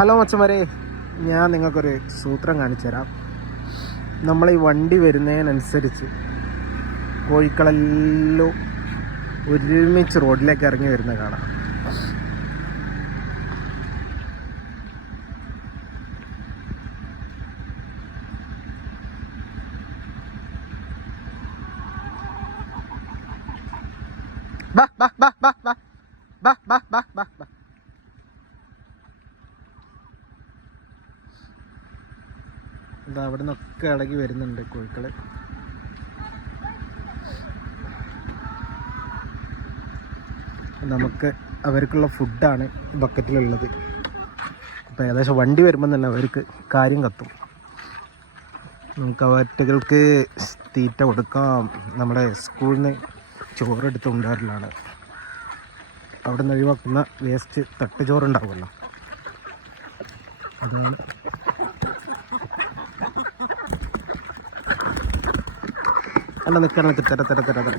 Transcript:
Hello മച്ചമാരെ ഞാൻ നിങ്ങൾക്കൊരു സൂത്രം കാണിച്ചു തരാം. നമ്മൾ ഈ വണ്ടി വരുന്നതിനനുസരിച്ച് കോഴിക്കളെല്ലാം ഒരുമിച്ച് റോഡിലേക്ക് ഇറങ്ങി വരുന്ന കാണാം. ബാ ബാ ബാ ബാ ബാ ബാ ബാ ബാ ബാ. ഇതാ അവിടെ നിന്നൊക്കെ ഇളകി വരുന്നുണ്ട് കോഴികൾ നമുക്ക് അവർക്കുള്ള ഫുഡാണ് ബക്കറ്റിലുള്ളത്. അപ്പോൾ ഏകദേശം വണ്ടി വരുമ്പോൾ തന്നെ അവർക്ക് കാര്യം കത്തും. നമുക്ക് അവറ്റകൾക്ക് തീറ്റ കൊടുക്കാം. നമ്മുടെ സ്കൂളിൽ നിന്ന് ചോറെടുത്ത് കൊണ്ടുവരലാണ് അവിടെ നിന്ന് ഒഴിവാക്കുന്ന വേസ്റ്റ് തട്ടുചോറുണ്ടാവുമല്ലോ. അതാണ് അല്ല നിൽക്കണം നിൽക്ക് തര തര തര തര.